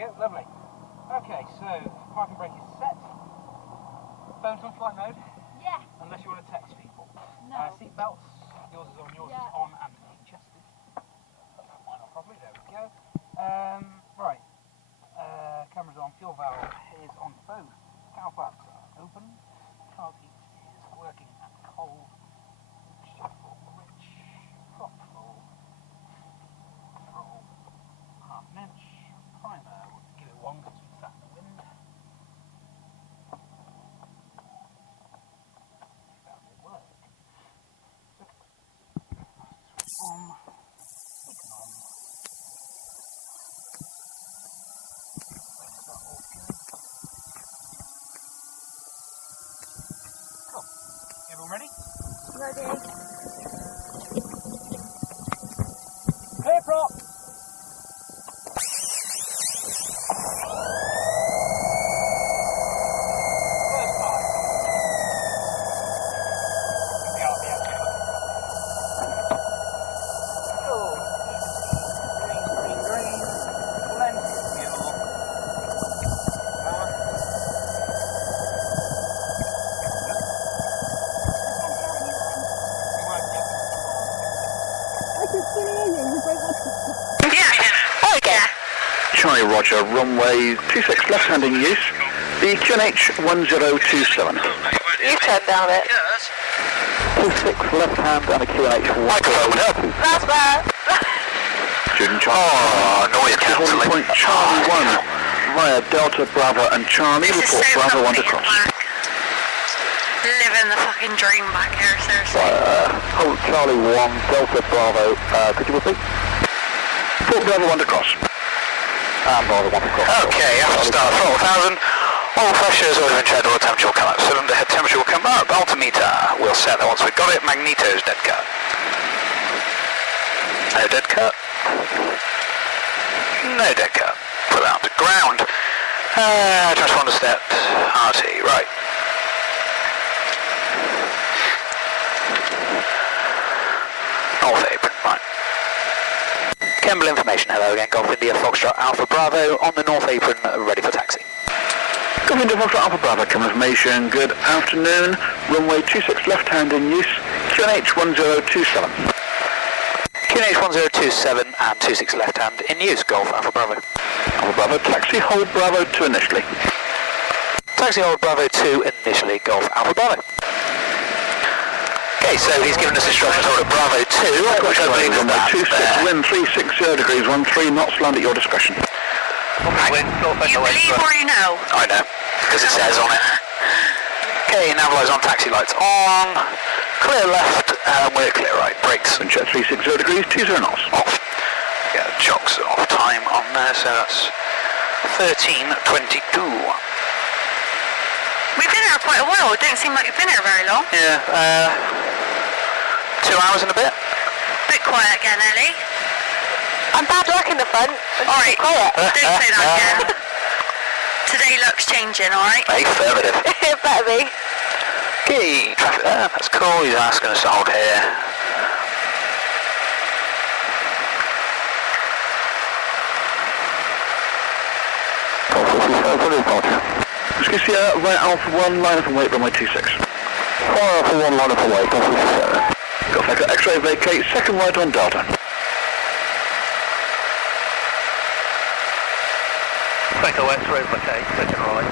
go, lovely. Okay, so parking brake is set. Phone's on flight mode? Yeah. Unless you want to text people. No. Seat belts, yours is on, yours is on and adjusted. Put that one on properly, there we go. Right, camera's on, fuel valve is on both. Cow flaps are open. Car heat is working at cold. Shift full rich. Prop full. Roll. Half an inch. Primer, we'll give it one because we sat in the wind. That will work. Switch on. Beacon on. Brakes are all good. Cool. Everyone ready? Ready. Clear prop! Charlie Roger, runway 26 left hand in use, the QNH 1027. You turned down it. 26 left hand and a QNH 1. That's bad. Student Charlie. Oh, noise cancelling. Point Charlie 1 via Delta, Bravo and Charlie. Report Bravo 1 to cross. Living the fucking dream back here, seriously. Hold Charlie 1, Delta, Bravo. Could you repeat? Report Bravo 1 to cross. Bravo 1 to cross. Okay, after start 4,000. Oil pressures, oil check, oil temperature will come up. Cylinder head temperature will come up. Altimeter, we'll set that once we've got it. Magneto's dead cut. No dead cut. No dead cut. Put that onto ground. Transponder step. RT, right. North apron, right. Kemble information, hello again, Golf India, Foxtrot, Alpha Bravo, on the North apron, ready for taxi. Golf India, Foxtrot, Alpha Bravo, Kemble information, good afternoon, runway 26 left hand in use, QNH 1027. QNH 1027 and 26 left hand in use, Golf Alpha Bravo. Alpha Bravo, taxi, hold Bravo 2 initially. Taxi hold Bravo 2 initially, Golf Alpha Bravo. Okay, so he's given us instructions to hold at Bravo 2, which I believe is that. 26, wind 360 degrees, 13 knots, land at your discretion. You believe or you know? I know, because it says on it. Okay, nav lights on, taxi lights on. Clear left, we're clear right. Brakes. And check 360 degrees, 20 knots. Off. Yeah, chocks off time on there, so that's 13:22. We've been here quite a while. It didn't seem like you've been here very long. Yeah, 2 hours and a bit. Bit quiet again, Ellie. I'm bad luck in the front. Alright, Quiet. don't say that again. Today luck's changing, alright? Affirmative. It better be. Okay, traffic there, that's cool. He's asking us to hold here. Excuse me, right Alpha 1, line up and wait, runway 26. Fire Alpha 1, line up and wait, Golf Echo. Golf Echo, X-ray vacate, second right on Delta. Echo X-ray vacate, second right.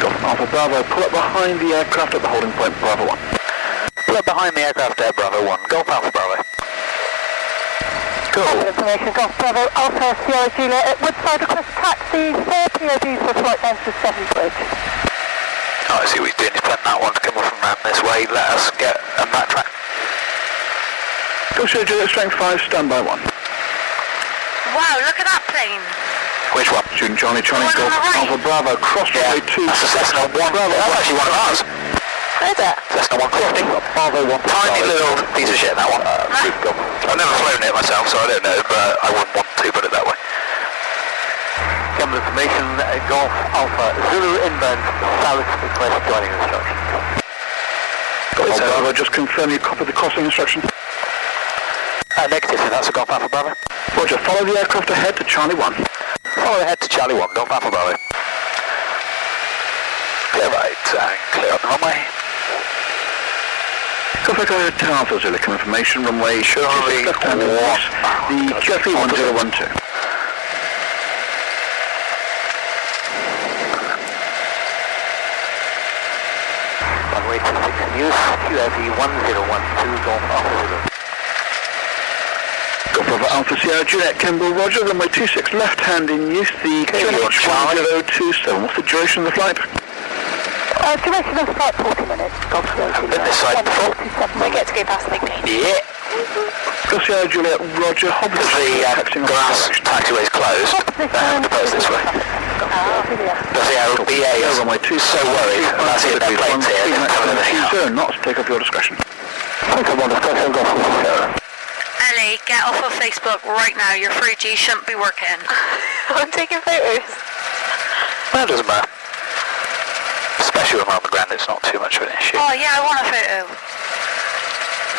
Golf Alpha Bravo, pull up behind the aircraft at the holding point, Bravo 1. Pull up behind the aircraft there, Bravo 1. Golf Alpha Bravo. Cool. Information, Golf Bravo, Alpha Sierra Juliet at Woodside request taxi, 4 PODs for flight down to Severn Bridge. Oh, I see what he's doing. He's planning that one to come off and round this way. Let us get a backtrack. Go Sierra Juliet, strength 5, standby 1. Wow, look at that plane. Which one? Student Charlie, Charlie, The one on Golf the right. Alpha Bravo, cross runway 2. That's a Cessna 1. That's actually one of ours. Is it? Cessna 150. Bravo 1. Tiny little piece of shit, that one. I've never flown it myself, so I don't know, but I wouldn't want to put it that way. Kemble information, Golf Alpha Zulu inbound, south request joining instructions. Golf Bravo, just confirm you copied the crossing instruction. Negative, that's a Golf Alpha Bravo. Roger, follow the aircraft ahead to Charlie 1. Follow ahead to Charlie 1, Golf Alpha Bravo. Clear right, and clear up the runway. Golf Echo 10 Alpha Zulu, come information, runway Charlie left hand east, the QFE 1012. Runway 26 in use, QFE 1012, Golf Alpha Zulu. Golf Bravo Alpha Sierra Juliet Kemble, Roger, runway 26 left hand in use, the QFE 1027. What's the duration of the flight? Duration of flight 40 minutes. Golf Sierra I've been this side before. We get to go past the gate. Yeah. Golf Sierra Juliet, Roger, hover The grass taxiway's closed. They have to post this way. Does the BA is runway 26 so worried about seeing their planes here, they're coming over here. 20 knots, take off your discretion. Ellie, get off of Facebook right now. Your 3G shouldn't be working. I'm taking photos. Well, it doesn't matter. Especially when we're on the ground, it's not too much of an issue. Oh yeah, I want a photo.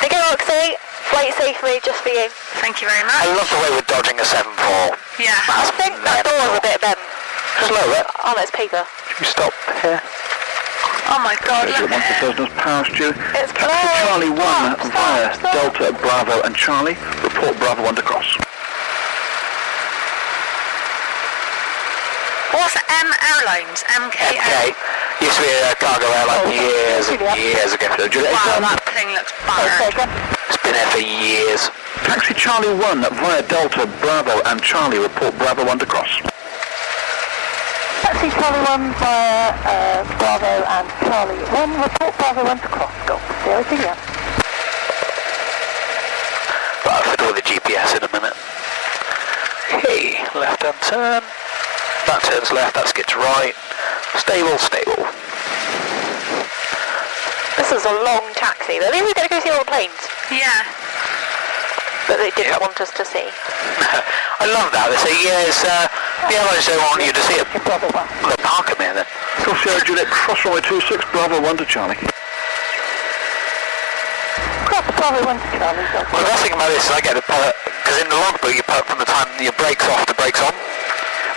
Take it, Roxy. Flight safely, just for you. Thank you very I much. love the way we're dodging a 7-4. Yeah. I think that door's a bit bent. Just lower it. Oh, that's paper. Should we stop here? Oh my God, Roger, look once the at it. Cessna's passed you, It's taxi closed. Charlie 1 via Stop. Delta, Bravo and Charlie, report Bravo 1 to cross. What's M Airlines? MK. MK. Used to be a cargo airline years ago. So Juliet Wow, 8 that thing looks battered. It's been there for years. taxi Charlie 1 via Delta, Bravo and Charlie, report Bravo 1 to cross. Taxi Charlie 1 via Bravo and Charlie 1. Report Bravo 1 to cross. Golf Sierra Juliet. But I'll fiddle with the GPS in a minute. Okay, left hand turn. That turns left, that skips right. Stable, stable. This is a long taxi. At least we're going to go see all the planes Yeah. that they didn't want us to see. I love that. They say, yes, the airlines don't want you to see it. Bravo 1. Well, park them here then. Golf Sierra Juliet, cross runway 26, Bravo 1 to Charlie. Cross Bravo 1 to Charlie. Golf. Well, the best thing about this is I get to put, because in the logbook you put from the time your brakes off to brakes on,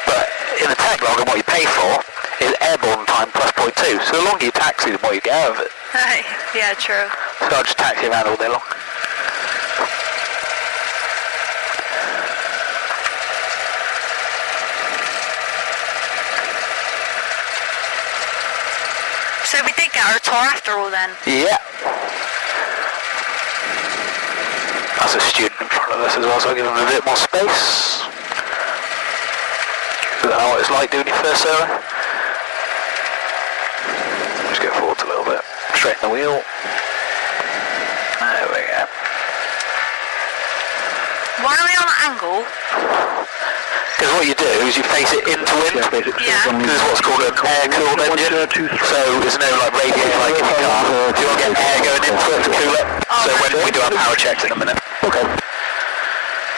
but in the tech log and what you pay for is airborne time plus 0.2, so the longer you taxi the more you get out of it. Yeah, true. So I'll just taxi around all day long. So we did get our tour after all then. Yeah. That's a student in front of us as well, so I'll give him a bit more space. I don't know what it's like doing your first survey. Just go forward a little bit. Straighten the wheel. There we go. Why are we on an angle? Because what you do is you face it into wind. Yeah, basically. Yeah. This is what's called an air-cooled engine. So there's no like radiator like in the car. You won't get air going into it to cool it. So when we do our power checks in a minute. Okay.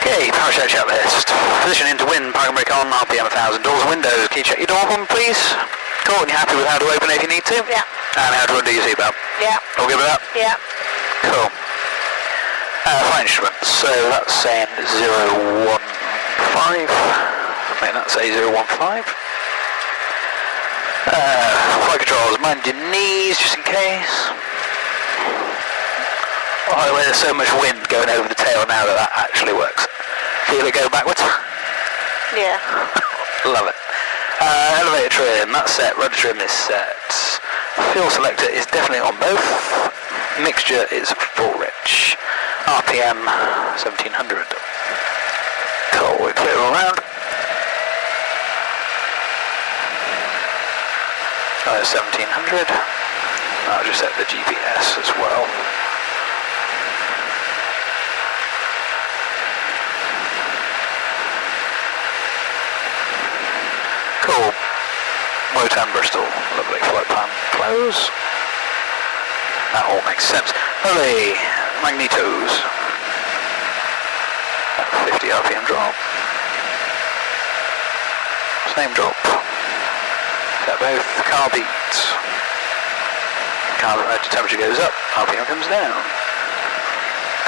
Okay, power check out there. Just position into wind, parking brake on, RPM 1000, doors and windows. Can you check your door for me, please? Cool, and you're happy with how to open it if you need to? Yeah. And how to undo your seatbelt? Yeah. All good with that? Yeah. Cool. Flight instruments, so that's saying 015. Make that say 015. Flight controls, mind your knees just in case. Oh, there's so much wind going over the tail now that actually works. Feel it go backwards? Yeah. Love it. Elevator trim, that's set. Rudder trim is set. Fuel selector is definitely on both. Mixture is full rich. RPM 1700. Cool, we're clear all round. 1700. I'll just set the GPS as well. Cool. Wotan Bristol. Lovely flight plan. Close. That all makes sense. Lovely. Magnetos. 50 RPM drop. Same drop. Got both. Car beats. Car temperature goes up. RPM comes down.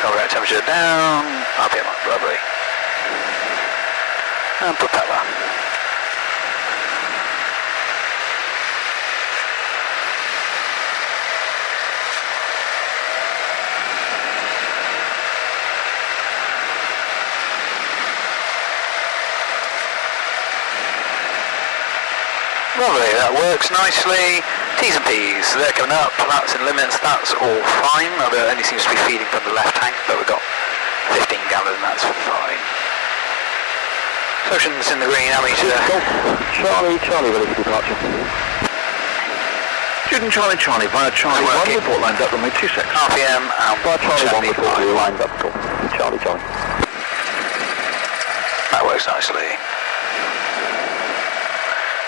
Car temperature down. RPM up. Lovely. And propeller. Lovely, that works nicely. T's and P's, they're coming up, that's in limits, that's all fine, although it only seems to be feeding from the left tank, but we've got 15 gallons, that's fine. Ocean's in the green, ammeter. Charlie, ready for departure. Student Charlie, via Charlie 1, report lined up, runway 26. RPM, and via Charlie 1, report lined up, Charlie. That works nicely.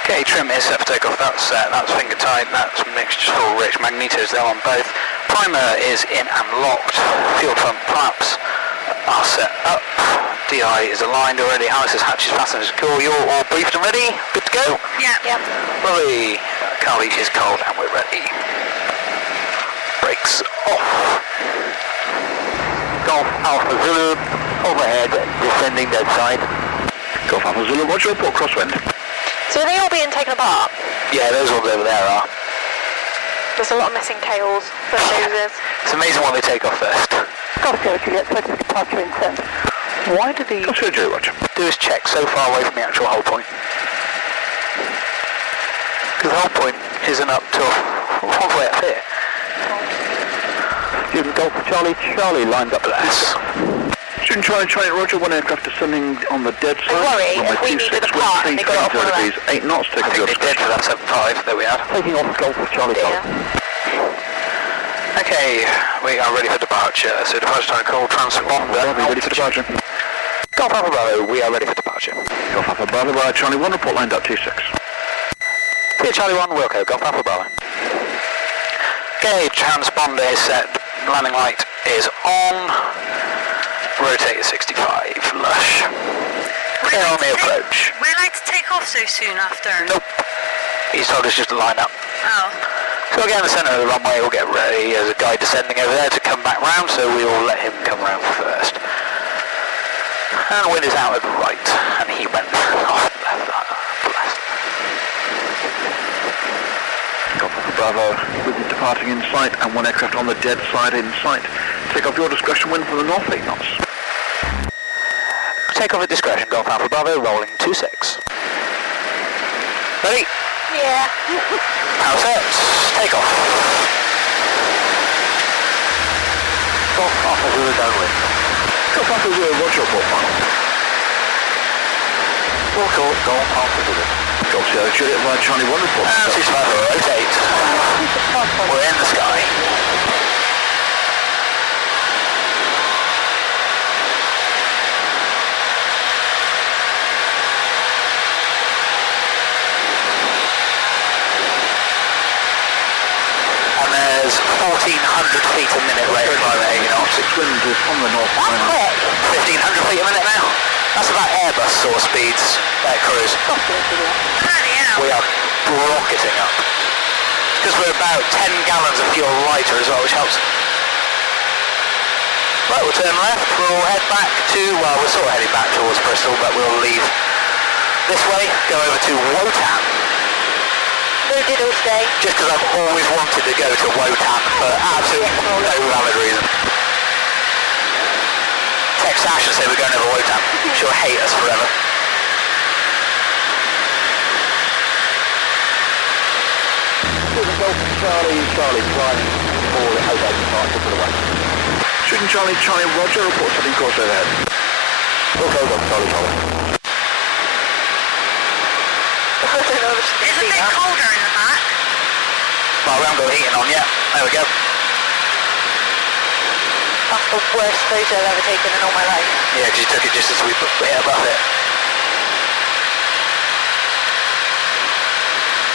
Okay, trim is set for takeoff, that's set, that's finger tight, that's mixed full rich, magnetos, they're on both. Primer is in and locked, fuel pump flaps are set up, DI is aligned already, harnesses, hatches, fasteners, cool, you're all briefed and ready, good to go? Yeah. Yep. Lovely, car leak is cold and we're ready. Brakes off. Golf Alpha Zulu, overhead, descending dead side. Golf Alpha Zulu, roger, report crosswind. So are they all being taken apart? Yeah, those ones over there are. There's a lot of missing tails, the noses. It's amazing what they take off first. Golf Sierra Juliet, so it's departure intent. Why did he Golf Sierra Juliet, roger. do his check so far away from the actual hull point? Because the hull point isn't up till halfway up here. Student Golf Charlie lined up. Bless. Student Charlie, roger, one aircraft descending on the dead side. Worry, if we needed a part and they got it off on the left. 8 knots, take I off think your they did for that 7.5, there we are. Taking off Golf Charlie. Okay, we are ready for departure. So departure time call, transponder. Ready for departure. Golf Alpha Bravo, we are ready for departure. Golf Alpha Bravo, via Charlie 1, report lined up 26. Clear Charlie 1, Wilco, Golf Alpha Bravo. Okay, transponder is set, landing light is on. Rotate at 65, lush. Clear on the approach. We're allowed to take off so soon after? Nope. He's told us just to line up. Oh. So we'll get in the centre of the runway, we'll get ready. There's a guy descending over there to come back round, so we will let him come round first. And the wind is out at the right, and he went off left. Bless. Golf Alpha Bravo, with the departing in sight and one aircraft on the dead side in sight. Take off your discretion, wind from the north, 8 knots. Take off at discretion, Golf Alpha Bravo, rolling 26. Ready? Yeah. Power set, take off. Golf Alpha Zulu downwind. Golf Alpha Zulu, roger, report final. Golf Alpha Zulu. Golf Sierra Juliet via Charlie 1, report. And 65, rotate. We're in the sky. And there's 1,400 feet a minute rate of climb at 80 knots. 6 winds is on the north. That's quick. 1,500 feet a minute now. That's about Airbus sort of speeds at cruise. Bloody hell. We are rocketing up. Because we're about 10 gallons of fuel lighter as well, which helps. Right, we'll turn left. We'll head back to, well, we're sort of heading back towards Bristol, but we'll leave this way, go over to Wotan. No diddle today. Just because I've always wanted to go to Wotan for absolutely no valid reason. Text Ash and say we're going over Wotan. She'll hate us forever. Charlie, climbing for the Avon departure to the west. Student Charlie, roger, report setting course overhead. Okay, Charlie. It's a bit colder in the back. Well, we haven't got the heating on yet. There we go. That's the worst photo I've ever taken in all my life. Yeah, because you took it just as we hit above it.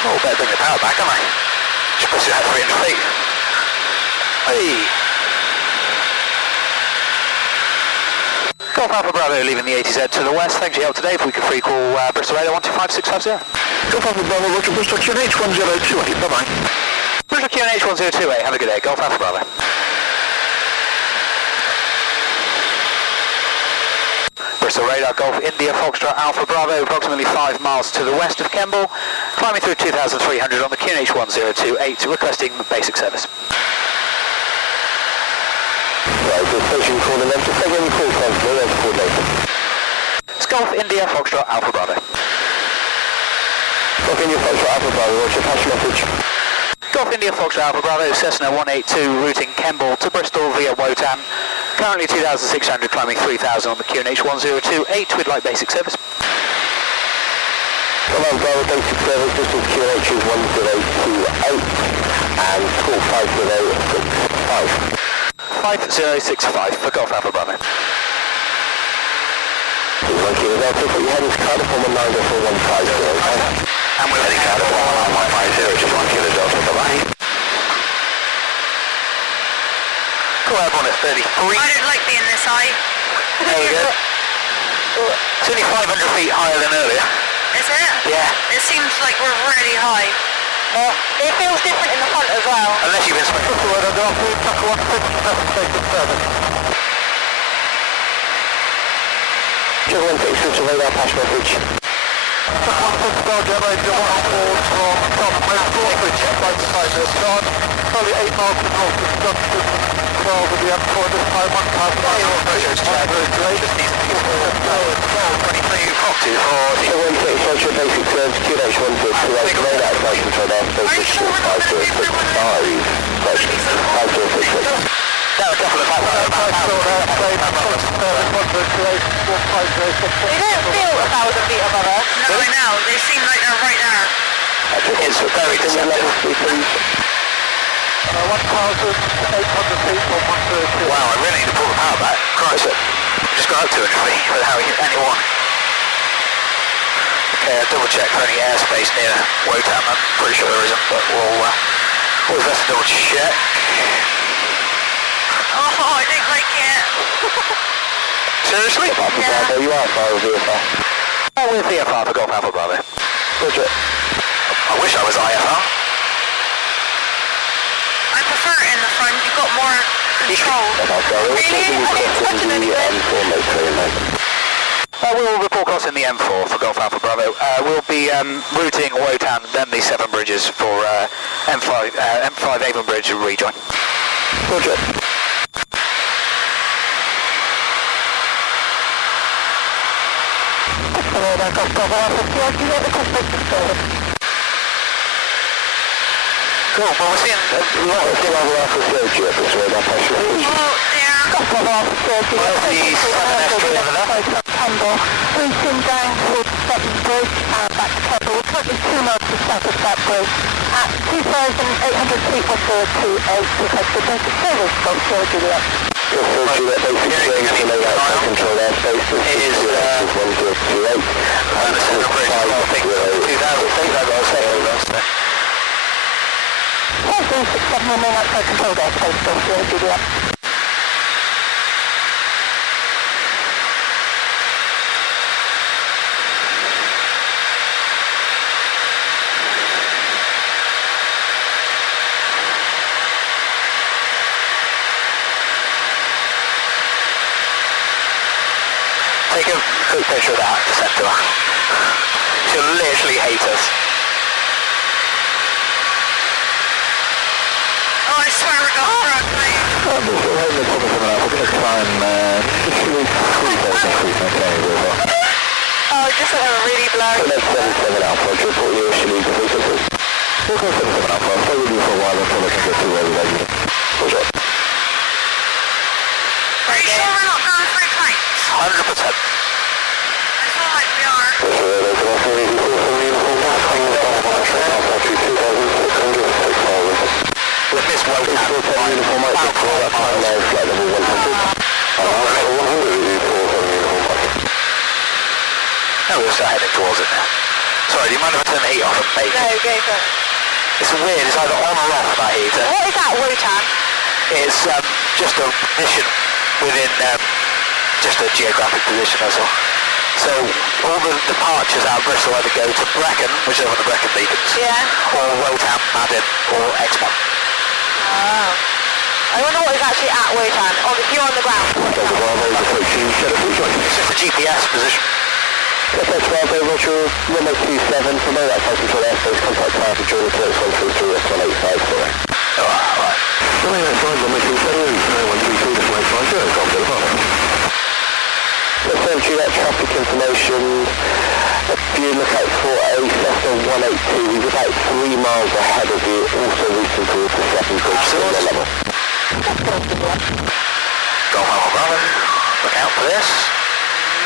Oh, better bring the power back, haven't I? Just push it at 300 feet. Hey! Golf Alpha Bravo leaving the ATZ to the west. Thanks for your help today. If we could free call Bristol Radar 125650. Golf Alpha Bravo, roger, Bristol QNH 1028, bye-bye. Bristol QNH 1028, have a good day. Golf Alpha Bravo. Bristol Bristol Radar, Golf India, Foxtrot, Alpha Bravo, approximately 5 miles to the west of Kemble, climbing through 2,300 on the QNH 1028, requesting basic service. Right, the station calling them. Just take any call times, please, as coordinated. It's Golf India, Foxtrot, Alpha Bravo. Golf India, Foxtrot, Alpha Bravo, what's your patch message? Golf India, Foxtrot, Alpha Bravo, Cessna 182, routing Kemble to Bristol via Wotan. Currently 2,600, climbing 3,000 on the QNH 1028. We'd like basic service. Come on, Bravo, basic service. Distance QNH is 1028 and call 5065. 5065 for Golf Alpha Bravo. 1 Kilo Delta, put your headings card from 194150. And we're heading out of 11150, just 1 Kilo Delta, bye-bye. Cool, Avon at 33. I don't like being this high. There we go. It's only 500 feet higher than earlier. Is it? Yeah. It seems like we're really high. It feels different in the front as well. Unless you've been smoking. Check 166 to radar patch message. Probably 8 miles to north of junction 12 of the M4 this time, 1 car from Just needs to be 23 So 166, what's your basic service? QNH 1028, radar station for now, station 5065, There are a couple of You don't feel 1,000 feet above us. No, I know. They seem like they're right there. It's very deceptive. 1,800 feet or 130. Wow, I really need to pull the power back. Christ, just got up to it without anyone. Okay, I'll double check for any airspace near Wotan. I'm pretty sure there isn't, but we'll always have to double check. Oh, I don't like it. Seriously? There you are, fire VFR. Oh, we're VFR for Golf Alpha Bravo. Roger. I wish I was IFR. I prefer it in the front. You've got more control. We'll report cross in the M4 for Golf Alpha Bravo. We'll be routing Wotan, then the Severn bridges for M5 Avon Bridge rejoin. Roger. Cool, well we're seeing a lot of Alpha surgery at this radar patch message. Oh, there. Where's the Severn F3 over there? Kemble, routing down towards Severn Bridge and back to Kemble. We're currently 2 miles to south of that bridge at 2,800 feet 1028 because the basic service got surgery up. Your surgery at basic service to make outside control airspace. It is 1028 and Severn Bridge, I think 2,000. 367 remain outside control airspace, got surgery up. Take a quick picture of that to send to her. She'll literally hate us. Oh, I swear we got front, mate. We're going to climb initially 3,300 Oh, just like a really blurry. Let's 77 Alpha, report your initially devices. We'll go 77 Alpha, I'll stay with you for a while until I can get to where we're ready. Roger. Are you sure we're not going through planes? 100%. I feel like we are. We'll miss Wotan. No, we'll start heading towards it now. Sorry, do you mind if I turn the heat off and make No, it? go for it. It's weird, it's either on or off that heater. What is that, Wotan? It's just a mission within just a geographic position, that's all. So all the departures out of Bristol either go to Brecon, which is one of the Brecon beacons, Yeah. or Wotan, Madden, or Exmouth. Oh. I wonder what is actually at wotan. Oh, if you're on the ground. Delta Bravo is approaching Severn rejoin. It's just the GPS position. Delta Bravo, Roger, runway 27, from there that's open to airspace, contact tower to join the 133 S185, sorry. Alright. Runway 95, runway 27, 133 S185, zero, Golf Delta Bravo. Let's send you that traffic information. If you look out for a Cessna 182, he's about 3 miles ahead of you, also reaching towards the Severn bridge to the level. Golf Alpha Bravo. Look out for this.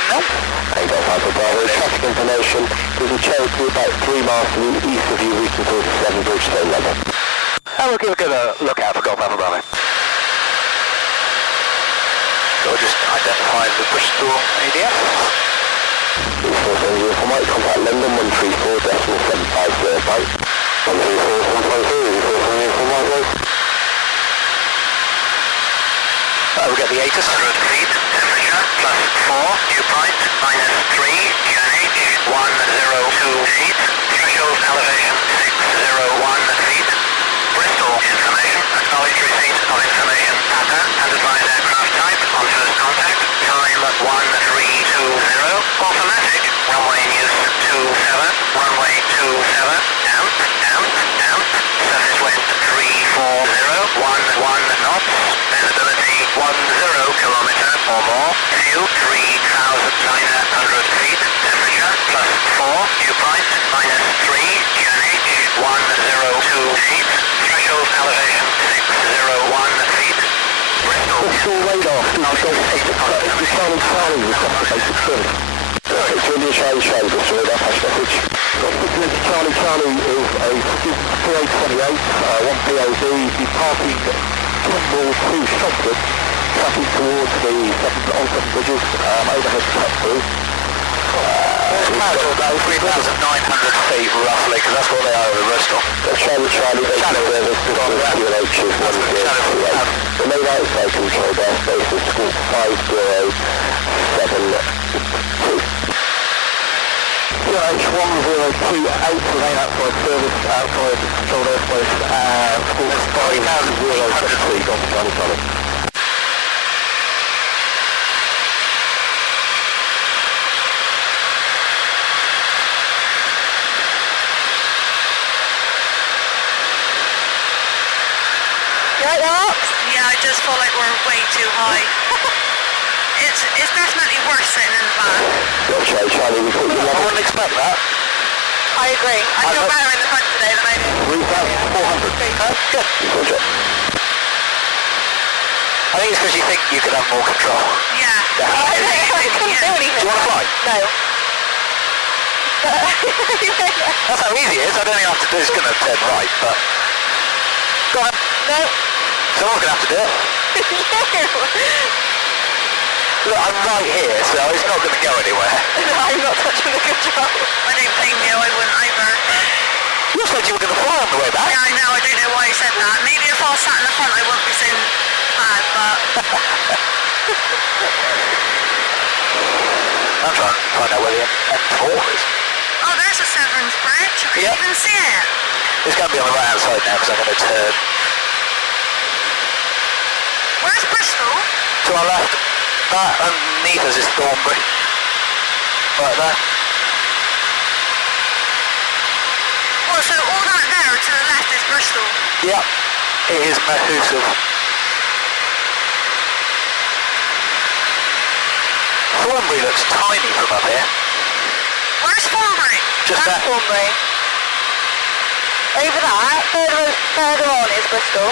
Nope. Hey, Golf Alpha Bravo, traffic information. There's a Cherokee about 3 miles to the east of you, reaching towards the Severn bridge to the level. And we'll give a good look out for Golf Alpha Bravo. So we'll just identify the Bristol ADF. For Mike, contact London 134.750 Mike. 134.750 We get the ATIS. 100 feet, temperature, plus 4, dew point, minus 3, QNH, 1028, threshold elevation 601 feet. Bristol information, acknowledge receipt of information pattern and advise aircraft type on first contact, time 1320, automatic, runway in use 27, runway 27, damp, surface wind 340, 11 knots, visibility 10 kilometer or more, view 3,900 feet, temperature plus 4, dew point minus 3, QNH 1028, threshold elevation 601 feet, Bristol. Bristol Radar, Charlie Charlie request the basic service. It's India Charlie Charlie, Bristol Radar, hash message. Charlie Charlie is a 3828, 1 POD, departing Kemble to Severn, traffic towards the Severn bridges, overhead cut through. About 3,900 feet roughly, because that's what they are over Bristol. Charlie Charlie, basic service, Bristol QNH is 108. The main outside controlled airspace is 5072. QNH 1028, remain outside service, outside controlled airspace, 5073, Golf Charlie Charlie. Right, Alex? Yeah, I just feel like we're way too high. It's definitely worse sitting in the van. Charlie Charlie, we put you I wouldn't expect that. I agree. I feel better in the front today than I did. 3,400. Good. Roger. I think it's because you think you could have more control. Yeah. I couldn't do anything. Do you want to fly? No. That's how easy it is. I don't think I have to do it's going to turn right, but... Go on. No. Someone's going to have to do it. Look, I'm right here, so it's not going to go anywhere. No, I'm not touching the control. I don't blame you, I wouldn't either. You said you were going to fly on the way back. Yeah, I know, I don't know why I said that. Maybe if I was sat in the front I wouldn't be so bad, but... I'm trying to find out where the M4 is. Oh, there's a Severn's bridge. I can't even see it. It's going to be on the right hand side now because I'm going to turn Where's Bristol? to our left. That underneath us is Thornbury. Right there. Well, so all that there to the left is Bristol. Yep. It is massive. Thornbury looks tiny from up here. Where's Thornbury? Just That's there. Thornbury. Over that, further on is Bristol.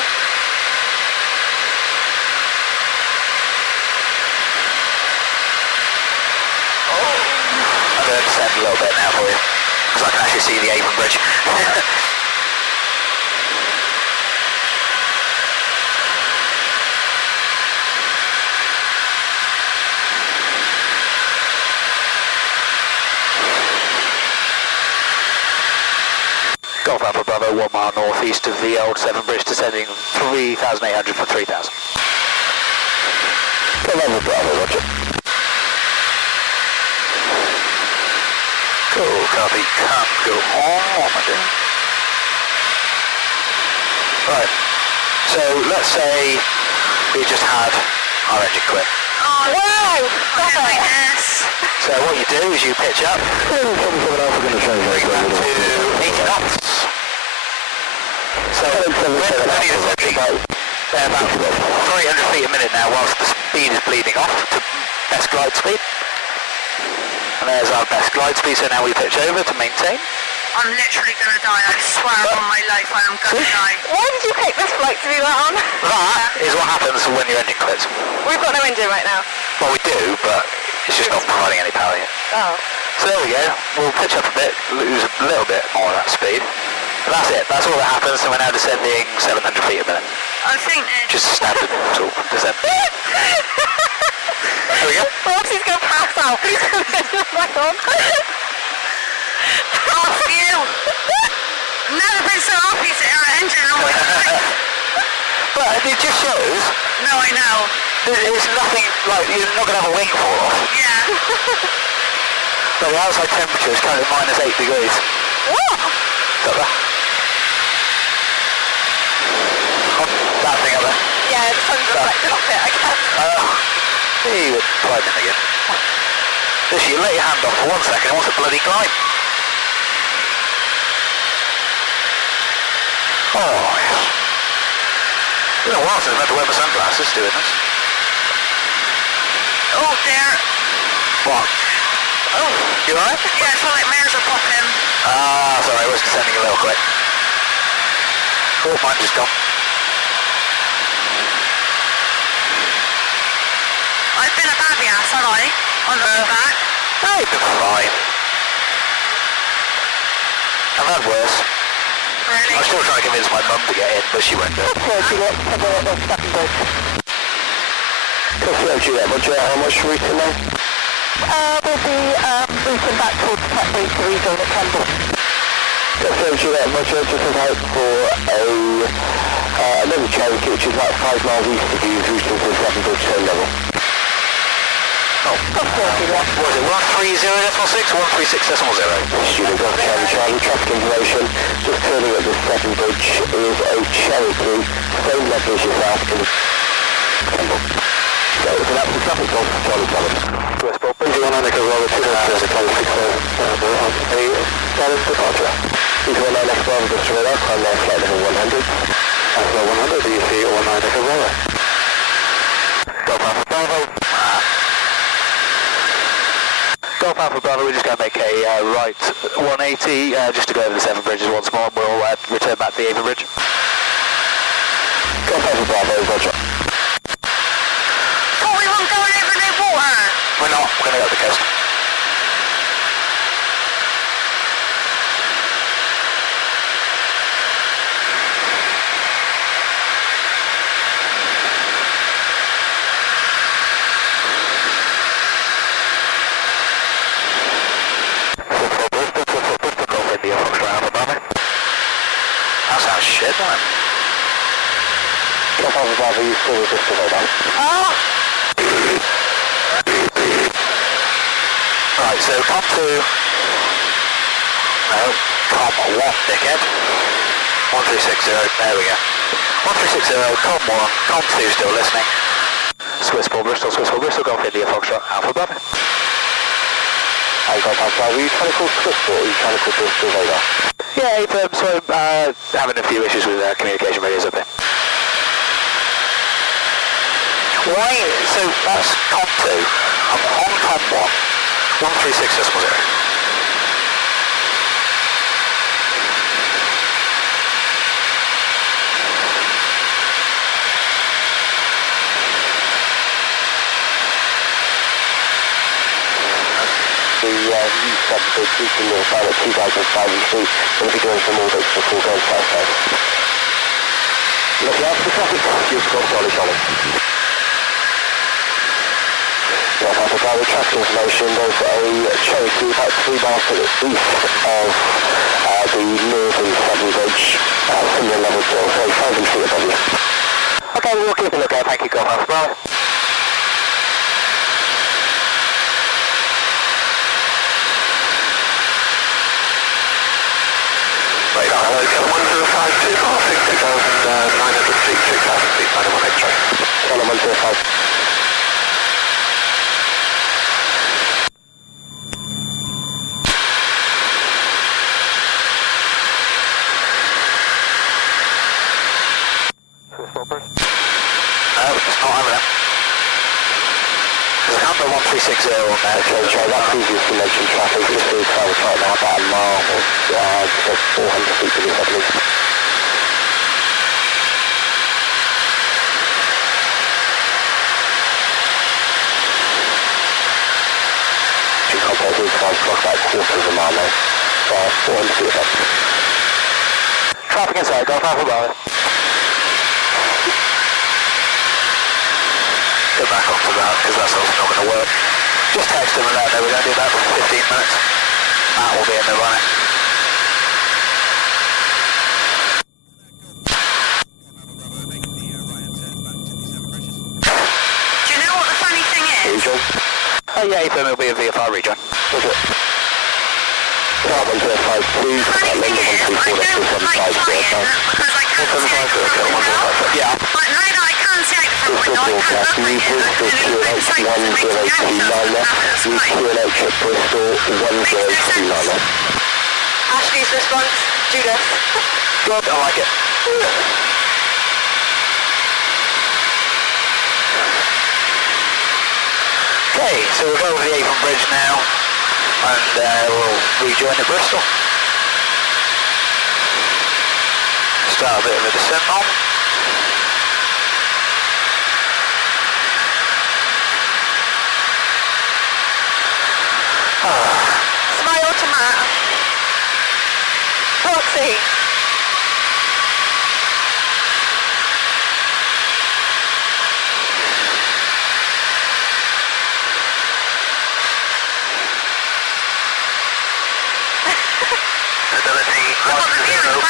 I'm going to descend a little bit now for you, because I can actually see the Avon bridge. Golf Alpha Bravo, 1 mile northeast of the old Severn bridge, descending 3,800 for 3,000. Golf Alpha Bravo, roger. Cool, copy, can't go on, my dear. Right, so let's say we just had our engine quit. Oh, Wow! Stop it! goodness. So what you do is you pitch up, bring that to 80 knots. So we're only about 300 feet a minute now whilst the speed is bleeding off to best glide speed. And there's our best glide speed, so now we pitch over to maintain. I'm literally going to die. I swear on my life I am going to die. Why did you pick this flight to do that on? That is what happens when your engine quits. We've got no engine right now. Well, we do, but it's just not providing any power yet. Oh. So there we go. We'll pitch up a bit, lose a little bit more of that speed. And that's it. That's all that happens, and we're now descending 700 feet a minute. I think this... Just standard sort of descent. There we go. Roxy's going to pass out. Please come in. My God. Off you! Never been so happy to air an engine in my life. But it just shows... No, I know. It's nothing like... You're not going to have a wing fall off. Yeah. But the outside temperature is currently minus 8 degrees. What? Got that? That thing up there. Yeah, the sun's reflected off it, I guess. Hey, you're climbing again. Listen, you let your hand off for 1 second, what's a bloody climb? Oh, yes. It's been a while since I've had to wear my sunglasses doing this. Oh, there. What? Oh. You alright? Yeah, I feel like my ears are popping. Ah, sorry, I was descending a little quick. Oh, mine just gone. I've been a babby ass, haven't I? On the back. No, you've been fine. I've had worse. Really? I'm still trying to convince my mum to get in, but she won't do it. Juliet, Roger, how much routing now? We'll be routing back towards Pet Reef to rejoin at Kemble. Juliet, Roger, just as out for another Cherokee, which is about 5 miles east of you, routing to the Severn Bridge turn level. Oh, what was it, 130.6 or 136.0? Student Golf Charlie, traffic information, just turning at the Severn Bridge is a Cherokee, same level as yourself in Kemble. So it's an absolute traffic Golf Charlie Thomas. Bristol, Bridge 1 Echo Roller 2 There's a close 6 on a silent departure. Bridge 1 Echo Roller Bristol Radar, climb there, flight level 100. After 100, DUC 19 Echo Roller. Golf Alpha Bravo. Golf Alpha Bravo, we're just going to make a right 180 just to go over the Severn Bridges once more, and we'll return back to the Avon Bridge. Golf Alpha Bravo, Roger. Thought we weren't going over the water. We're not, we're going to go up the coast. That sounds shit, doesn't it? Golf Alpha Bravo, you still with Bristol Radar? Oh! Right, so com 2... No, com 1, dickhead. 1360, there we go. 1360, com 1, com 2 still listening. Swissball Bristol, Golf India, Foxtrot, Alpha Bravo. Hey, Golf Alpha Bravo, are you trying to call Swissball or are you trying to call Bristol Radar? Yeah, so having a few issues with communication radios up here. Why? So that's com 2. I'm on com 1. 136.0. The Severn Bridge reaching the final at 2,500 feet. Going to be doing some more dates before going southbound. Looking out for the traffic. You've got Charlie. Golf Alpha Bravo traffic information. There's a Cherokee about 3 miles to the east of the northern Severn Bridge, similar level to 500 feet above you. Okay, we'll keep a look out. Thank you, Golf Alpha Bravo. Right, Kevin 1052, passing 2,900 feet, 6,000 feet, 918 X-ray. Kevin 105. It's not over there. There's a number 1360 on there. Okay, Joe, that previously mentioned traffic, just to clarify now, about a mile or 400 feet to the south east. Compass is 5 o'clock, about quarter of a mile now. 400 feet above. Traffic inside, Golf Alpha Bravo. Go back onto that, because that's also not going to work. Just text them and let them know we're going to do that for 15 minutes. That will be in the running. Do you know what the funny thing is? Rejoin? Yeah, AFM will be a VFR rejoin. Okay. Carbon 052, Funny thing is, I don't like flying because I can't see out the front window. Yeah. But now that I can see out the front window, I can't look like it. Bristol QNH 1029, QNH at Bristol 1029. Ashley's response, Judith. Good, I like it. Okay, so we'll go over the Avon Bridge now, and we'll rejoin at Bristol. Start a bit of a descent on. Smile automat. Proxy. Stability 10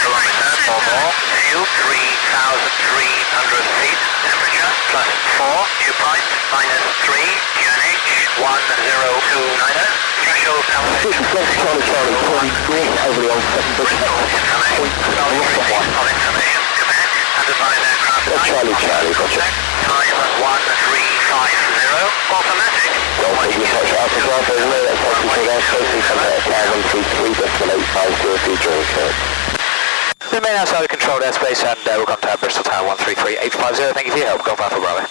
kilometer or more. View 3,300 feet. Temperature +4. Dew point -3. QNH 1029. Threshold elevation. Charlie, north over the old Severn Bridge. Of information. Command and advise aircraft type. Charlie, gotcha. Time 1350. Automatic. Golf, you touch Alpha Bravo, no, that's taking to their station, contact Tower 133, decimal 850, during curve. Remain outside of controlled airspace and we'll contact Bristol Tower 133850. Thank you for your help, Golf Alpha Bravo.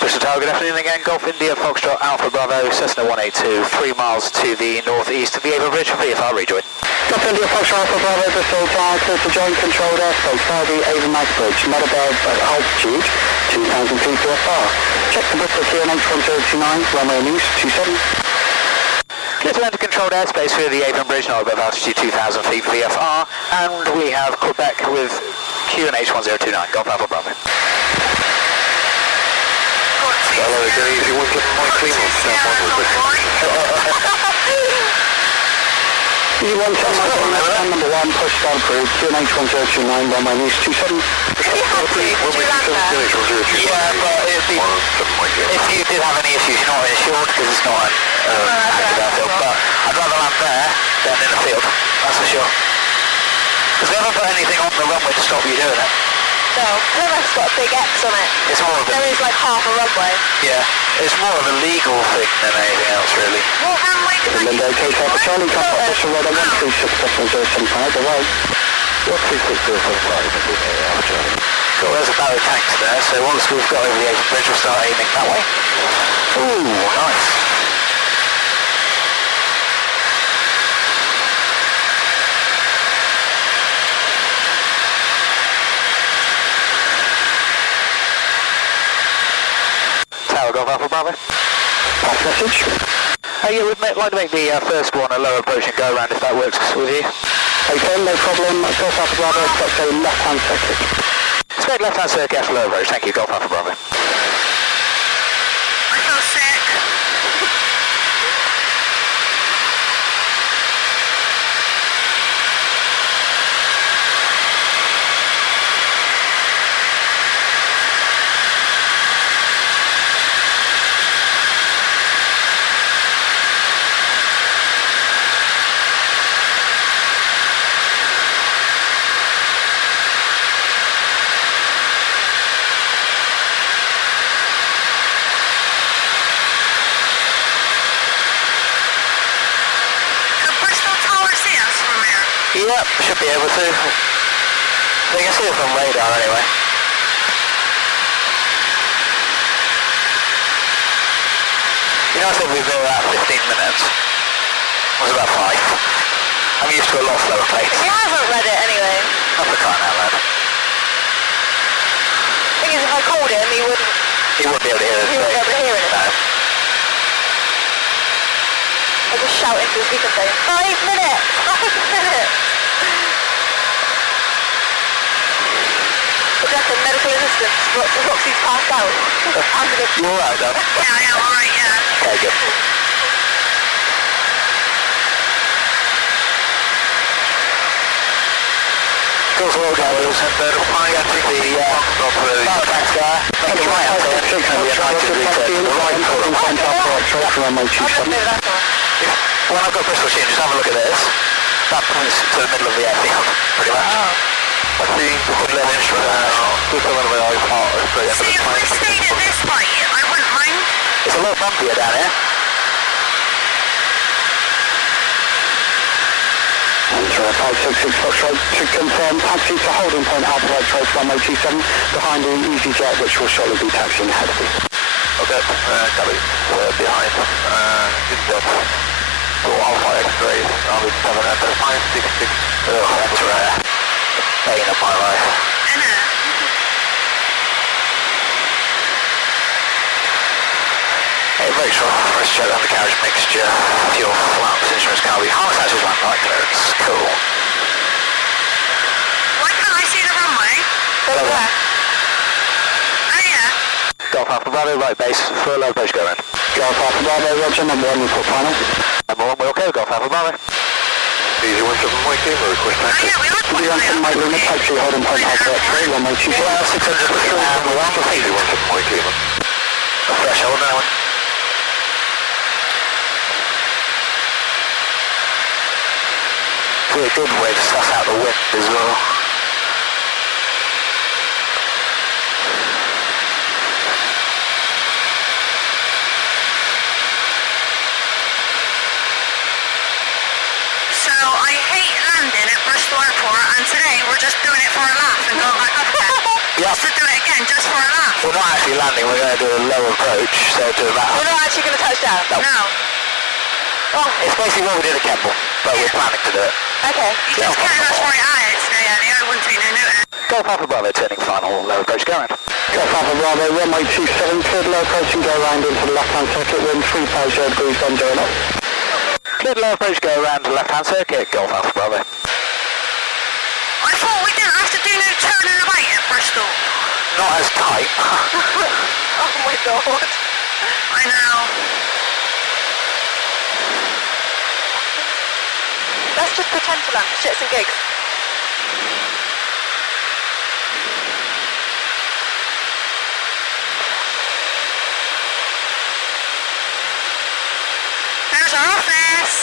Bristol Tower, good afternoon again. Golf India Foxtrot Alpha Bravo, Cessna 182, 3 miles to the northeast of the Avon Bridge for VFR rejoin. Golf India Foxtrot Alpha Bravo, Bristol Tower, clear to join controlled airspace via the Avon Bridge, not above altitude, 2,000 feet VFR. Check the Bristol QNH 1029, runway news 27. Clear to enter controlled airspace via the Avon Bridge, not above altitude 2,000 feet VFR, and we have Quebec with QNH 1029, Golf Alpha Bravo. Hello, is it easy one getting my clean on You want number 1, push down approved, QNH 1029, runway news 27. Yeah, but it'd be, if you did have any issues, you're not insured because it's not an active airfield, but I'd rather land there than in the field, that's for sure. Because they haven't put anything on the runway to stop you doing it. No, Plymouth's got a big X on it. It's more of a... There is like half a runway. Yeah, it's more of a legal thing than anything else, really. What runway can I Linda, okay, Papa Charlie, contact Bristol Radar 136.075, arrive. 136.075, Cool, there's a barrow of tanks there, so once we've got over the Avon Bridge, we'll start aiming that way. Ooh, nice. Tower Golf Alpha Bravo. Pass message. Yeah, we'd like to make the first one a low approach and go around if that works with you. Okay, no problem. Golf Alpha Bravo, expect a left-hand circuit. Expect left-hand circuit after low approach. Thank you, Golf Alpha Bravo. I feel sick. Yep, should be able to. They can see it from radar anyway. You know I said we've been about 15 minutes. It was about 5. I'm used to a lot slower plates. He hasn't read it anyway. That's the car now, lad. The thing is, if I called him, he wouldn't He wouldn't be able to hear it. be able to hear it. No. I just shout into the speaker saying, 5 minutes! 5 minutes! I reckon medical assistance, Roxy's passed out. You alright, though? Yeah, alright, yeah. Okay, good. Course well goes, and the fire to the thanks guy. Make it right up there, and we are to return the right when I've got Bristol machine, just have a look at this. That points to the middle of the airfield, pretty much. I see the lead instrument just a little bit out of See, if we stayed at this height, I wouldn't mind. It's a lot bumpier down here. Enter 566 Foxtrot to confirm taxi to holding point Alpha Right Trace runway 27 behind the EasyJet, which will shortly be taxiing ahead of you. Okay, Kelly, behind. Good job. So Alpha X-ray, I'll be 7 at 566. That's rare. Pain of my life. Hey, very short. Let's check on the carriage mixture. Fuel, flaps, instruments, can't be. Harness hatches, land light clearance. Cool. Why can't I see the runway? Over there. Oh yeah. Golf Alpha Bravo, right base, full low approach go in. Golf Alpha Bravo, Roger, number 1 report final. Number 1, we'll go, Golf Alpha Bravo. Easy 17 Mike Lima, request Oh taxi. yeah, we are quite Easy 17 Mike Lima, taxi holding point Alpha X-ray, runway 27. 600 and we're on the feet. Easy 17 Mike Lima. A threshold now. Be a good way to suss out the wind as well. So I hate landing at Bristol Airport, and today we're just doing it for a laugh and going back up again. Yep. Just to do it again, just for a laugh. We're not actually landing, we're going to do a low approach, so to about... We're not actually going to touch down? No. Oh, It's basically what we did at Kemble, but we're planning to do it. okay. You just getting us right at it today, Ellie. I wouldn't take no notice. Golf Alpha Bravo, turning final, low approach going. Golf Alpha Bravo, runway 27, cleared low approach and go round into the left-hand circuit, wind 350 degrees, then going up. Cleared low approach, go around the left-hand circuit, Golf Alpha Bravo. I thought we didn't have to do no turning about at Bristol. Not as tight. Oh my god. I know. Let's just pretend to land. Shits and gigs. There's our office.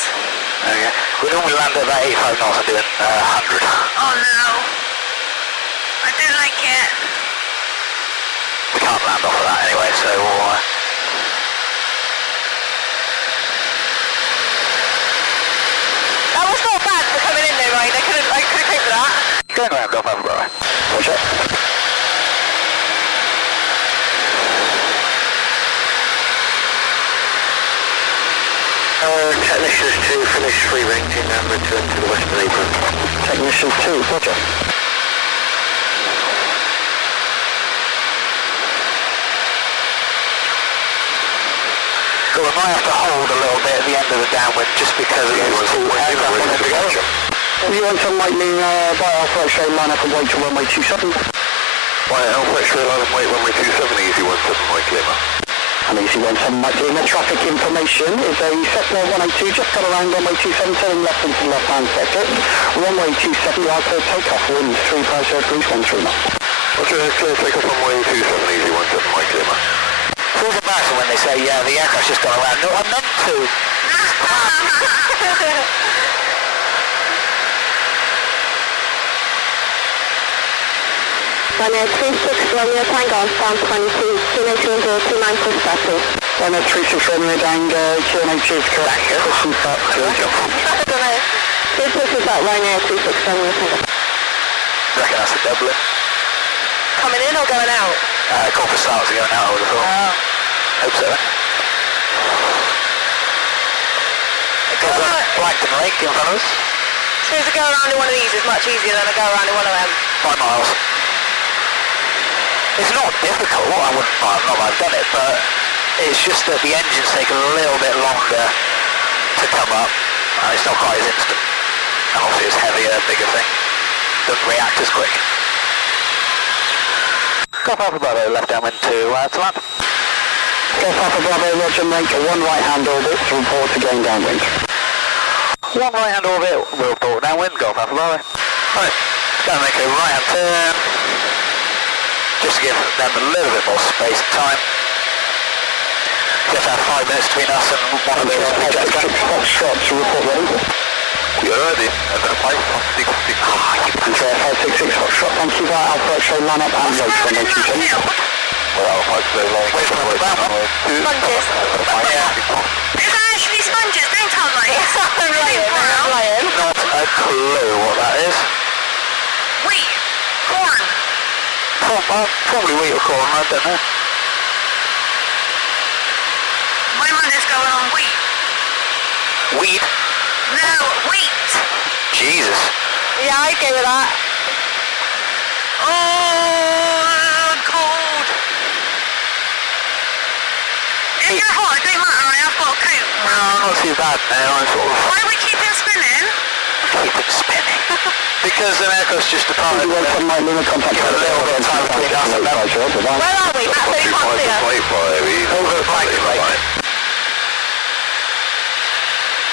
Okay. We normally land at about 85 knots and doing 100. Oh no. I do like it. We can't land off of that anyway, so we'll... That was not bad for coming in though, right? I could have coped with that. Going around Golf Alpha Bravo. Watch it. Technicians 2, finish free ranging and return to the western apron. Technicians 2, roger. So we might have to hold a little bit at the end of the downwind just because of those two aircraft wanting to go. You want some lightning by Alpha X-ray line up and wait to runway 27? By Alpha X-ray line up and wait runway 27, easy 17 Mike Lima. And easy 17 Mike Lima, traffic information is a Cessna 182, just got around runway 27, turning left into the left-hand sector. Runway 27, right for takeoff, wind 350 degrees, 13 knots. Roger, clear takeoff runway 27, easy 17 Mike Lima. It's always embarrassing when they say, yeah, the aircraft's just gone around. No, I meant to. Runway 36 Romeo Tango, stand 22, QNH 029 for start please. Runway 36 Romeo Tango, QNH is correct. Question start, I don't know. This is that Ryanair 267. Reckon that's the Dublin. Coming in or going out? Call for starts are going out, I would have thought. Oh. Hope so. It goes on Blackton Lake in front of us. So to go around in one of these is much easier than to go around in one of them. 5 miles. It's not difficult, I wouldn't, well, not that I've done it, but it's just that the engines take a little bit longer to come up, and it's not quite as instant. And obviously it's heavier, bigger thing. Doesn't react as quick. Golf Alpha Bravo, left downwind to land. Golf Alpha Bravo, roger, make a 1 right-hand orbit to report again downwind. 1 right-hand orbit, we'll report downwind, Golf Alpha Bravo. Right, going to make a right-hand turn, just to give them a little bit more space and time. Just have 5 minutes between us and one of those big jet tracks. Foxtrot to report ready. You're ready. And then 566. Control 566 Foxtrot, thank you. Via Alpha X-ray, line up and load for emergency. Well, Wait for the Sponges. Yeah. Is that actually sponges? Don't tell me. I'm lying. Not a clue what that is. Wheat. Corn. Probably wheat or corn, I don't know. My mind is going on wheat. Weed? No, wheat. Jesus. Yeah, I go with that. Oh, I'm cold. If you're hot, it don't matter. I have got a coat. No, not too bad now. I'm sort of... Why are we keeping spinning? Keep it spinning. Because the aircraft's just departed. You want some light lunar contact? Give it a little bit of time between us and them. Where are we? Matt, so you can't see us. Over the Blackton Lake.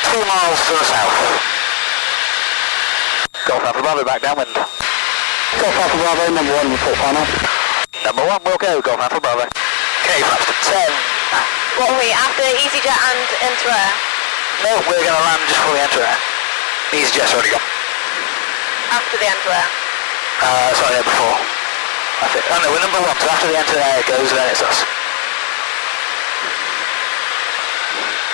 2 miles to the south. Golf Alpha Bravo back downwind. Golf Alpha Bravo, number 1, report final. Number 1 will go, Golf Alpha Bravo. Okay, flaps to 10. What are we, after EasyJet and Inter-Air? No, we're going to land just before we enter air. EasyJet's already gone. After the Inter-Air. Sorry, no, before. I think, oh no, we're number 1, so after the enter air goes, then it's us.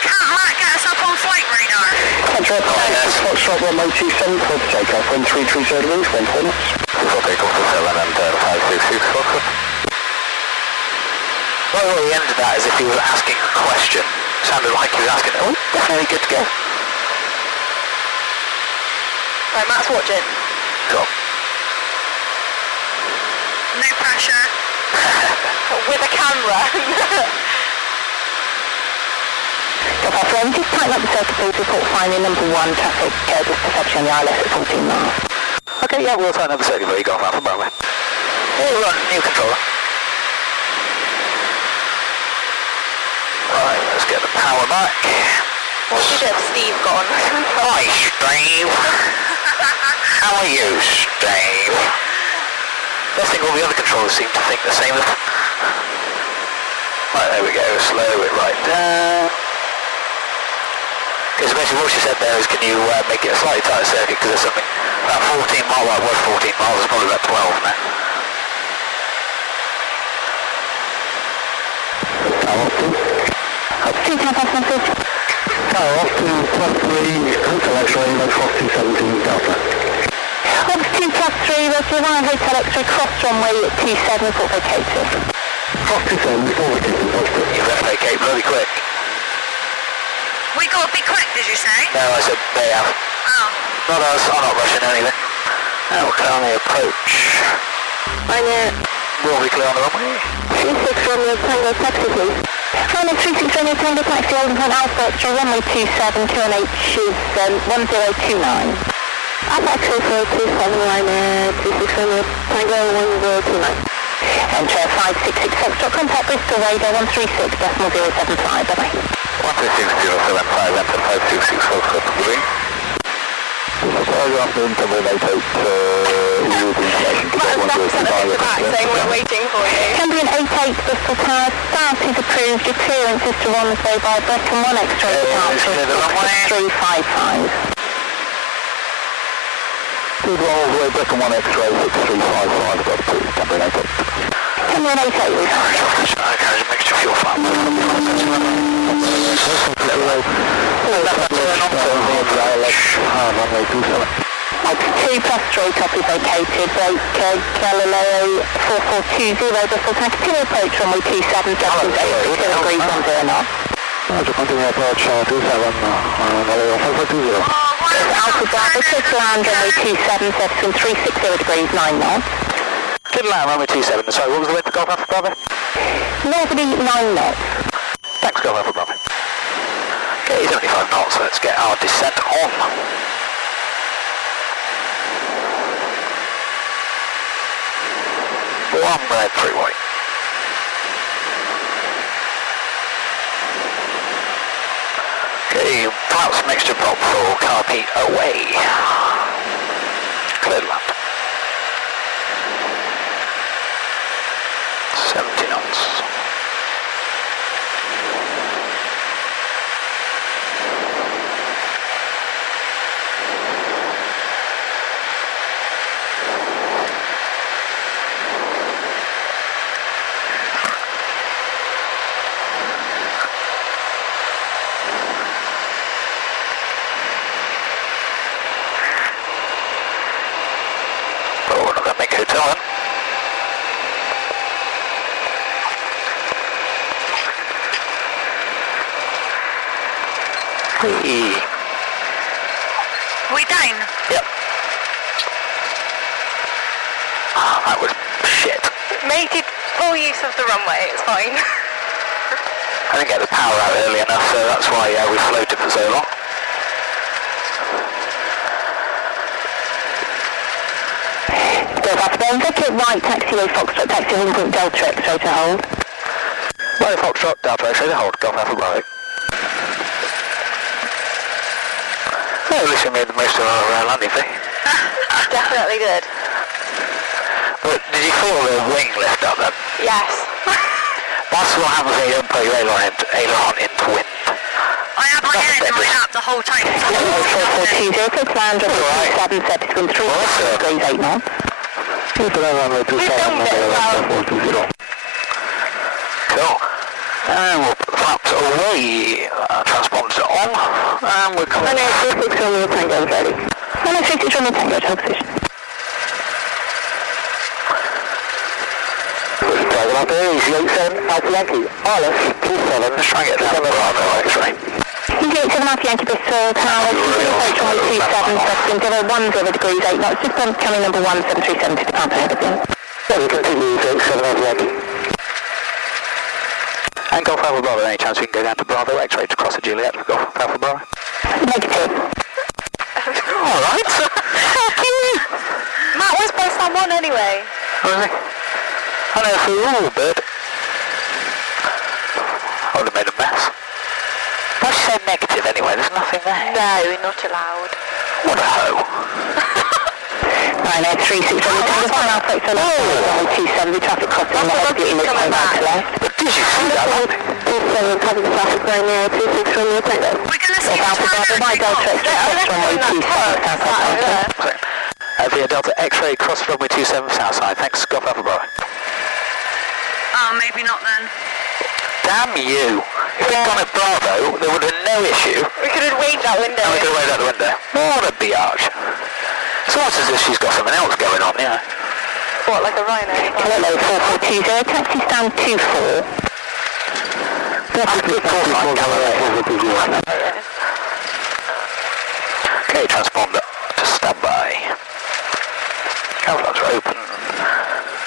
Can't Matt get us up on flight radar? Control yes. Foxtrot 127, for takeoff, 1330 degrees, 1 knots. Before takeoff to 7 and 566 Foxtrot. Well, he ended that as if he was asking a question. Sounded like he was asking, oh, definitely good to go. Right, Matt's watching. Cool. No pressure. With a camera. Golf Alpha Bravo, just tighten up the circuit please, report finding number 1, traffic, disperception on the ILS at 14 miles. Okay, yeah, we'll turn over circuit for you, Golf Alpha Bravo. Here we're on new controller. Right, let's get the power back. What's your bit of Steve got on? Hi, Steve. How are you, Steve? I think all the other controllers seem to think the same. Right, there we go. Slow it right down. Because basically what she said there is, can you make it a slightly tighter circuit, because there's something about 14 miles, well, it was 14 miles, it's probably about 12 now. Two Delta message. Off to +3, Hotel X-ray, no Fox 217 Delta. Off 2 +3, that's Severn Hotel X-ray, cross runway at 27, report vacated. Fox 27, before vacating, You better vacate bloody quick. We got to be quick, did you say? No, I said they have. Oh. Not us, I'm not rushing anything. Now we can only approach. Will we clear on the runway? 36 Romeo Tango taxi please. Runway 36 Romeo Tango taxi, Open Point Alpha X-ray, runway 27, QNH is 1029. Alpha X-ray 427, Ryanair 26 Romeo Tango 1029. Enter 566 Foxtrot, contact Bristol Radar 136.075, bye-bye. 136.075, enter 566 Foxtrot, green. Sorry, after interval they take using station to get 135 saying we're waiting for you. Kemble 88 Bristol Tower, start is approved, your clearance is to runway by Brecon 1 X-ray departure, 6355. Good roll all the way, Brecon 1 X-ray, 6355, got approved, Kemble 88. Kemble 88, we I carried a mixture fuel farm. Hello. left turn onto the approach. Runway 27. Altitude 2 plus 3, copy vacated. Break Galileo 4420, Bristol Tower. Continue approach runway 27, 2 degrees 10 knots. Roger, continue approach 27, Galileo 4420. Alpha Bravo, clear to land runway 27, set between 360 degrees 9 knots. Clear to land runway 27. Sorry, what was the wind for Golf Alpha Bravo? Northerly 9 knots. Thanks, Golf Alpha Bravo. Okay, 75 knots, let's get our descent on. One red freeway. Okay, flaps mixture prop for carb heat away. Clear to land. 70 knots. We down? Yep. Oh, that was shit. Mate did full use of the runway, it's fine. I didn't get the power out early enough, so that's why we floated for so long. Go back then, take it right, taxiway Foxtrot, taxi 1 Delta X-ray to hold. Right, Foxtrot, Delta X-ray to hold, Golf Alpha Bravo. Well, at least we made the most of our landing fee. Definitely did. But did you feel the wing lift up then? Yes. That's what happens when you don't put your aileron into wind. I had my hand in my lap the whole time. 4420, clear to land runway 27, set between 360 degrees 8 knots. Clear to land runway 27, Cool. And we'll flaps away, transponders are on, and we're coming. 36 Romeo Tango ready. 36 Romeo Tango to hold position. Dragon up there, easy 87, Alpha Yankee, RLS 27. Let's try and get down the Bravo X-ray. Easy 87 Alpha Yankee Bristol Tower, approach runway 27, set between 010 degrees 8 knots, just coming number 1737 to depart ahead of you. Yeah, we continue 87 Alpha Yankee. And Golf Alpha Bravo, any chance we can go down to Bravo X-ray to cross the Juliet for Golf Alpha Bravo? Negative. Alright. Matt was based on 1 anyway. Was he? I know for all, but I would have made a mess. Why she said negative anyway? There's nothing there. No, not allowed. What a hoe. 936 Romeo Tango, final Alpha X-ray, 27, the traffic crossing the head of your image coming back to left. But did you see that? 27, copy the traffic going near 26 Romeo Tango. We're going to see Alpha Bravo, by Delta X-ray, cross runway 27, Southside. Via Delta X-ray, cross runway 27 Southside. Thanks, Golf Alpha Bravo. Maybe not then. Damn you! If we'd gone at Bravo, there would have been no issue. We could have waved out window. And we could have waved out the window. What a biatch. It's almost as if she's got something else going on, you know. What, like a rhino? Hello, 4420, taxi stand 24. Okay, transponder to standby. Caravans are open.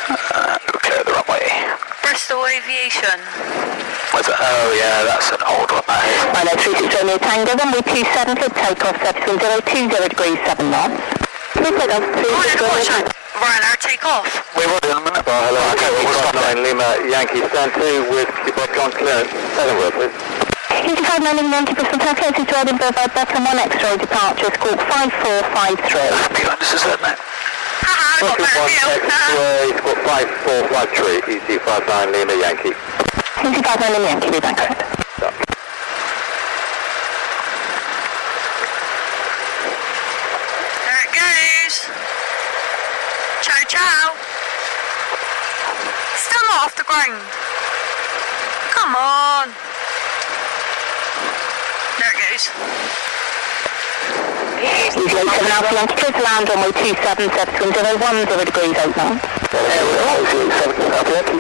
And we'll clear the runway. Bristol Aviation. Where's it? Oh yeah, that's an old one, that is. 936 Romeo Tango, runway 27 for takeoff, set between 020 degrees 7 knots. Please take off, 36 Romeo Tango. Ryan, our take off. We will do in a minute. Oh, hello, Okay, we'll stop 9 there. Lima Yankee, stand 2 with Quebec on clearance. Edinburgh, please. Easy 59 Yankee Bristol Tower, closest to Edinburgh by Beckham 1 X-ray departure, squawk 5453. Behind us is that now? Haha, I got better view. X-ray, squawk 5453, easy 59 Lima Yankee. Easy 59 Lima Yankee, be back correct. There it goes. Ciao, ciao. Still not off the ground. Come on. There it goes. cruise. Easy 87 Alpha Yankee, clear to land runway 27, service wind 010 degrees 89. Easy 87 Alpha Yankee.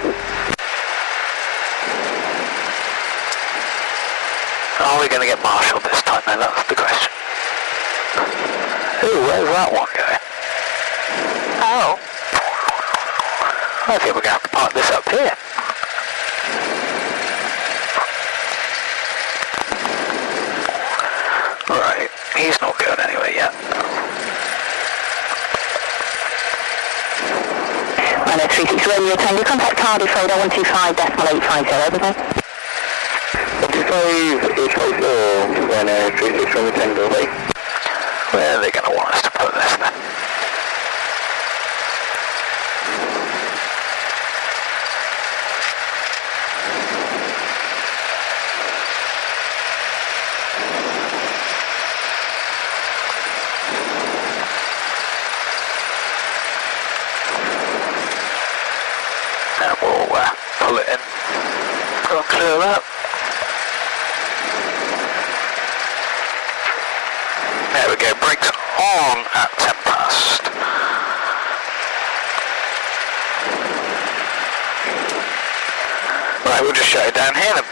Are we going to get marshalled this time then? That's the question. Ooh, where's that one going? Oh. I think we're going to have to park this up here. Right, he's not going anywhere yet. Runway 36 Romeo Tango, contact Cardiff Radar 125.850, over there. 125, 36 Romeo Tango, okay? Where are they going to want us to put this then? And we'll pull it in. Go and clear that. There we go, brakes on at 10 past. Right, we'll just shut it down here then.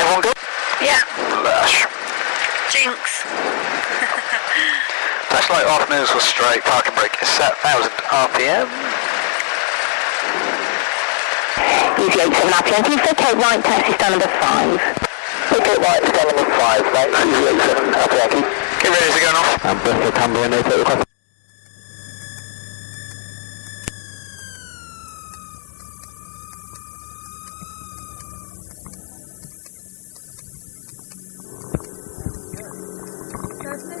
Everyone good? Yeah. Lush. Jinx. Dash light off, nose was straight, parking brake is set, 1000 RPM. Easy 87 Alpha Yankee, vacate right, taxi stand number 5. Okay, right, stand number 5, thanks. Easy 87 Alpha Yankee. Get ready to go off. And Bristol Kemble in 88 request.